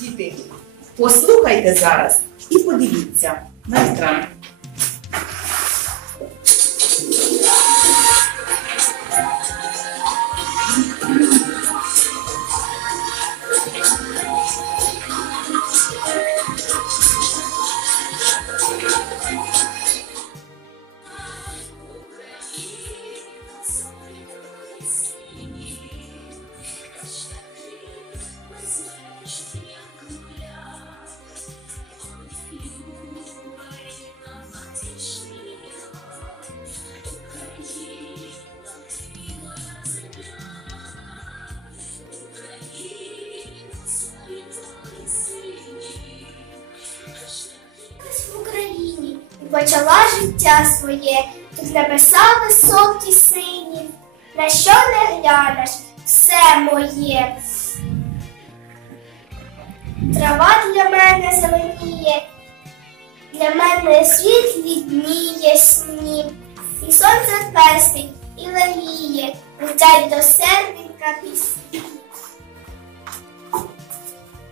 Діти, послухайте зараз і подивіться на екран. Почала життя своє, тут небеса високі сині, на що не глянеш, все моє. Трава для мене зеленіє, для мене світлі дні ясні, і сонце пестить, і леліє, летять до серденька пісні.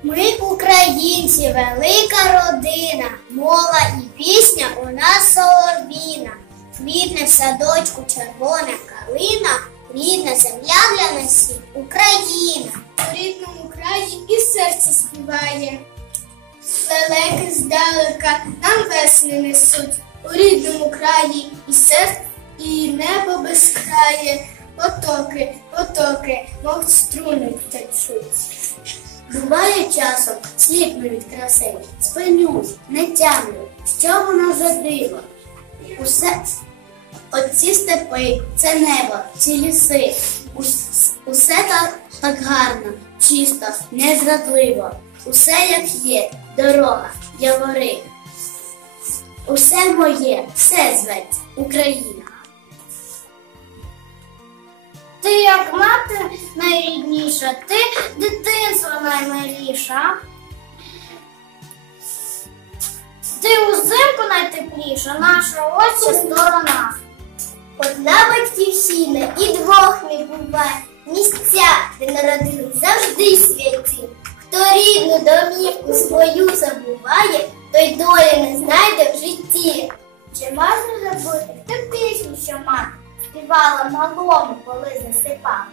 Ми українці, велика родина, мова і пісня у нас соловіна. Квітне в садочку червона калина, рідна земля для нас Україна. У рідному краї і серце співає. Лелеки здалека нам весни несуть. У рідному краї і серце, і небо безкрає. Потоки, потоки, мов струни течуть. Буває часом сліпну від краси, спинюсь, не тямлю, що воно за диво. Усе оці степи, це небо, ці ліси, ус- усе так, так гарно, чисто, незрадливо. Усе як є, дорога, явори. Усе моє, все зветься, Україна. Ти як мати найрідніша, ти дитинство наймиліша. Ти узимку найтепліша, наша ось сторона. Одна батьківщина і двох не буває. Місця, де народились, завжди святі. Хто рідну домівку свою забуває, той долі не знайде в житті. Чи можна забути ту пісню, що мати співала малому, коли засипав?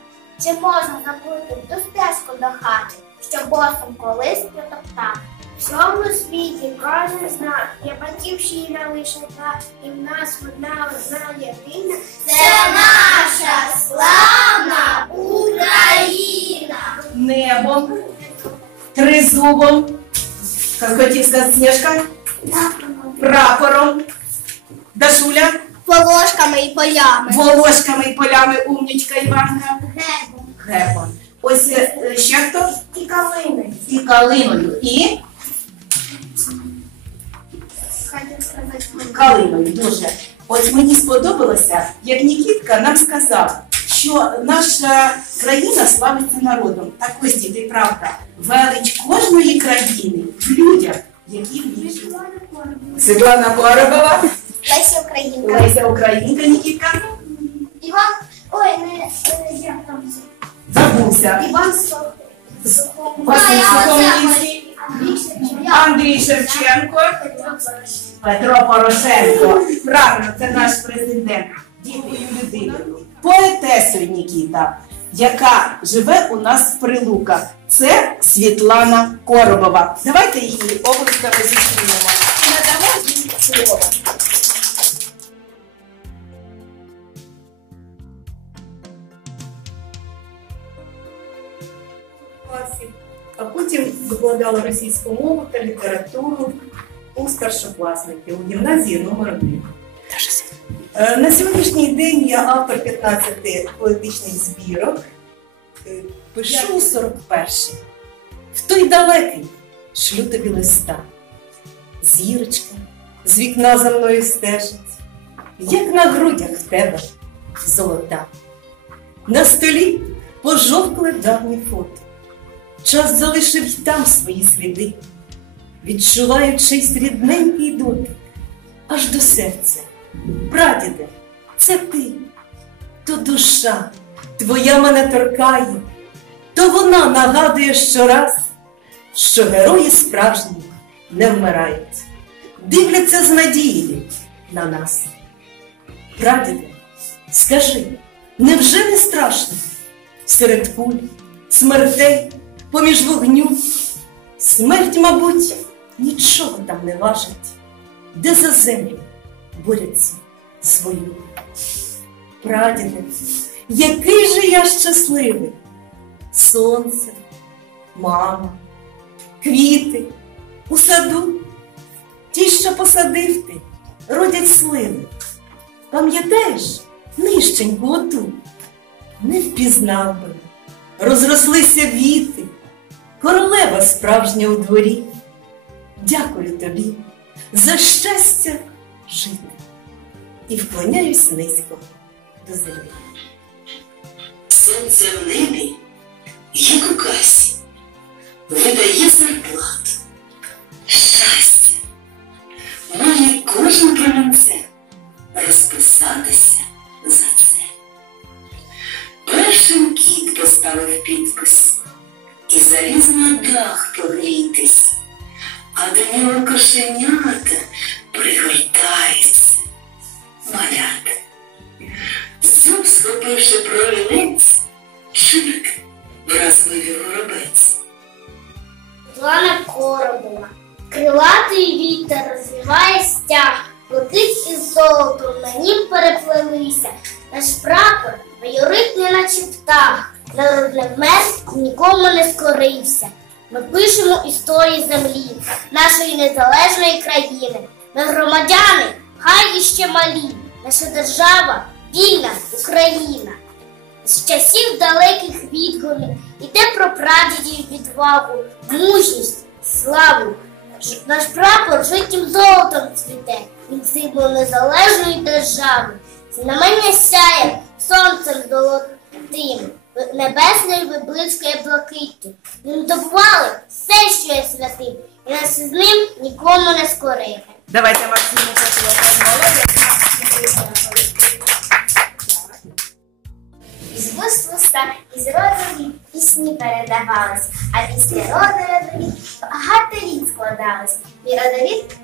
Чи можна забути ту стежку до хати, що босом колись протоптав? В цьому світі кожен знак, є батьківщина лише та, і в нас одна одна єдина. Це наша славна Україна! Небом, тризубом, Хотівська сніжка, прапором, Дашуля, Волошками і полями. волошками і полями, умнічка Іванка, Небом. гребом. Ось е, ще хто? І калини. І калиною. І калиною дуже. Ось мені сподобалося, як Нікітка нам сказав, що наша країна славиться народом. Так ось діти, правда, велич кожної країни в людях, які в ній живуть. Світлана Коробова, Леся Українка. Леся Українка, Нікітка. Іван, ой, не, як там? Забувся. Іван. Василь Сухомлинський, Андрій Шевченко. Петро Порошенко. Правильно, це наш президент. Дітою людиною. Поетесою Нікіта, яка живе у нас в Прилуках. Це Світлана Коробова. Давайте її обласками зустрінемо. Надамо їй слово. А потім викладала російську мову та літературу у старшокласників у гімназії номер 1 Е, На сьогоднішній день я автор 15 поетичних збірок. Е, Пишу у 41-й. В той далекий шлю тобі листа. Зірочка З вікна за мною стежить, як на грудях в тебе золота. На столі пожовкли давні фото. Час залишив й там свої сліди, відчуваю чийсь рідненький дотик, аж до серця. Прадіде, це ти, то душа твоя мене торкає, то вона нагадує щораз що герої справжні не вмирають, дивляться з надією на нас. Прадіде, скажи, невже не страшно серед куль, смертей, поміж вогню? Смерть, мабуть, нічого там не важить, де за землю борються свою. Прадіде, який же я щасливий! Сонце, мама, квіти у саду, ті, що посадив ти, родять сливи. Пам'ятаєш нижченьку оту? Не впізнав би, розрослися віти, королева справжня у дворі. Дякую тобі за щастя жити і вклоняюсь низько до землі. Сонце в небі, як у касі, видає Mr. Bruno. З часів далеких відгонів іде про прадідів відвагу, мужність, славу. Наш прапор життям золотом цвіте, він символ незалежної держави. Знамення сяє сонцем золотим, небесною виблискує блакиттю. Він добували все, що є святим, і нас з ним нікому не скорити. Давайте Максиму молодець. Із вуст в уста, із роду пісні передавались, а після роду родовід багато літ складалось. Мій родовід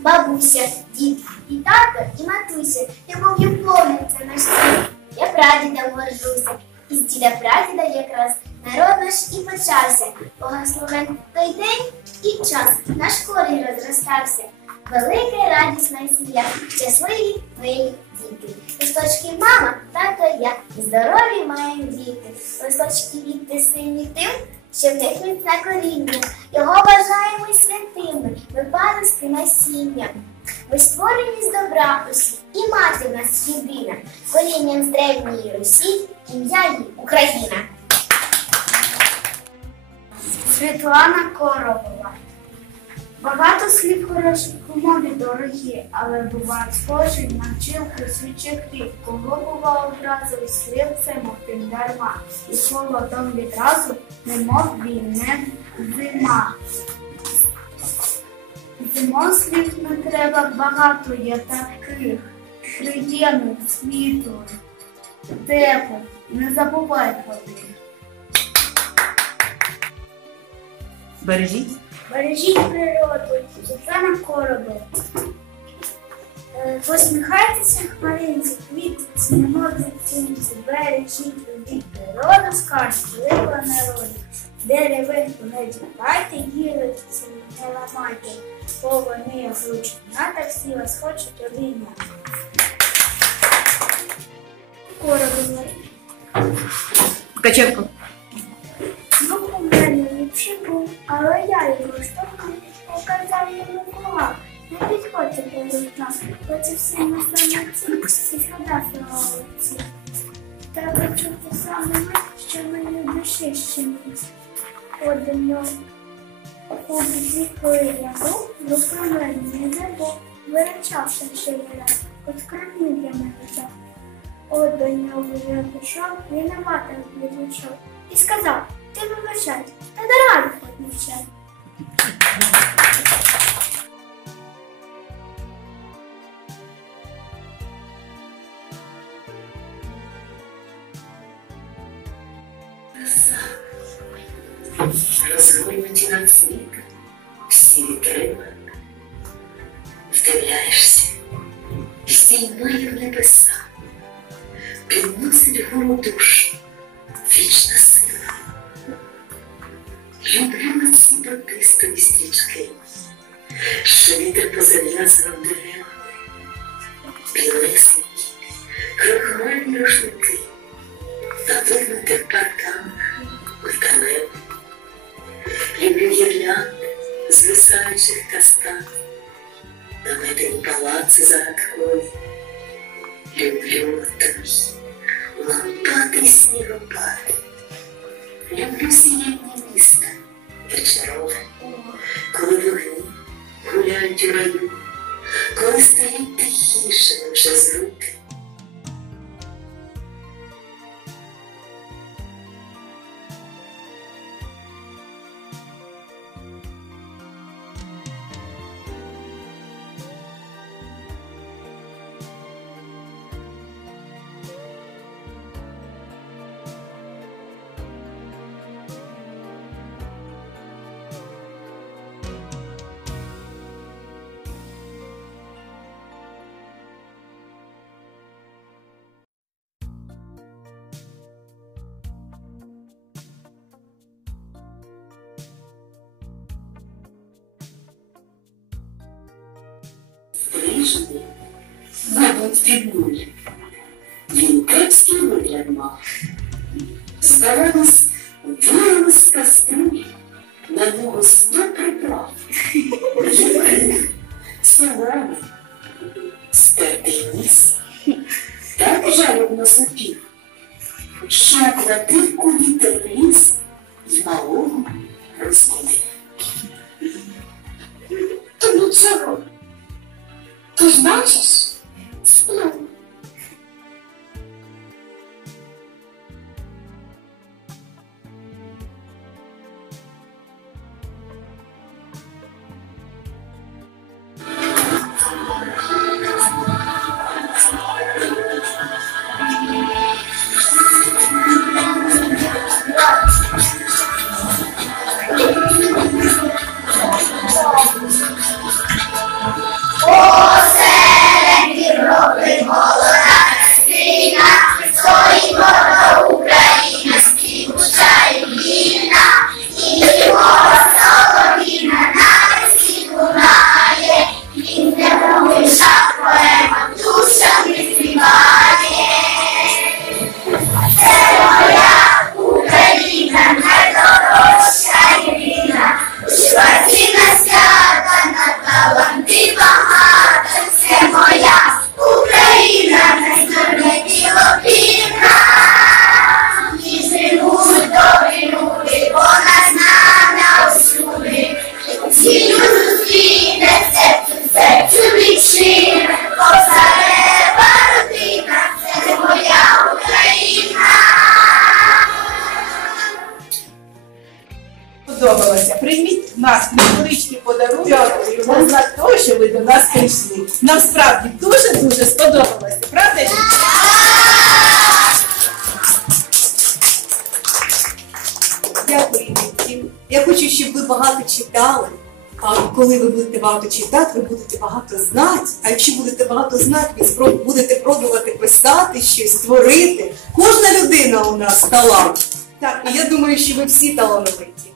бабуся, дід, і тато, і матуся, любов'ю повниться наш світ. Я прадідом горжуся, із діда прадіда якраз народ наш і почався. Благословен той день і час на школі розростався. Велика радісна сім'я, щасливі мої діти. Листочки мама, тато я, здорові маємо діти. Листочки віти сині тим, що в них міцне коріння. Його вважаємо й святими, ми паростки насіння. Ви створені з добра усі, і мати в нас єдина, колінням з древньої Русі, ім'я їй Україна. Світлана Коробова Багато слів хороших у мові дорогі, але бувають схожі на вчилку свічих рік. Кого бува образив слів це мотим дарма, і холодом відразу, немов війне зима. Зимон слів не треба багато є таких, приємних, світлих, теплих, не забувай про них. Бережіть. Бережіть природу, Світлана Коробова. Е, Посміхайтеся хмаринці, квітці, не модниці, бережіть любіть природу, скажуть великого народу. Деревинку не чіпайте, гілиці не ламайте, бо вони влучать на таксі вас хочуть обійняти. Коробова. Ткаченко. Але я його штовхнув, показав йому кулак. Не підходьте до вікна, бо це всі на самоці, всі згадав на вулиці. Треба чути саме ми, що мені душі. От до нього. У бізі, коли я був, до промені не забув, виручався шевеля, от кровні для мене жав. От до нього я пішов, винуватим відвічав. І сказав, ти вибачай, та дарма виходь навчай. розгорнуті над світом, всі вітрила. Вдивляєшся, здіймає в небеса, підносить вгору душу, вічна сила. Люблю на ці батистові стрічки, що вітер позав'язував деревами, білесенькі, крохмальні рушники, на вигнутих парканах металевих. Люблю гірлянди звисаючих каскад, наметені палаци загадкові. Люблю тобі лампади снігопади. Люблю сіяння міста Вечорове, коли вогні гуляють у раю, коли стають тихішими вже звуки. Стрижений, мабуть, від нулі. Він кепський вигляд мав. Здавалось, прийшли. Нам справді дуже-дуже сподобалося. Правда? Дякую, дітки. Я хочу, щоб ви багато читали. А коли ви будете багато читати, ви будете багато знати. А якщо будете багато знати, ви будете пробувати писати щось, створити. Кожна людина у нас талант. Так, і я думаю, що ви всі талановиті.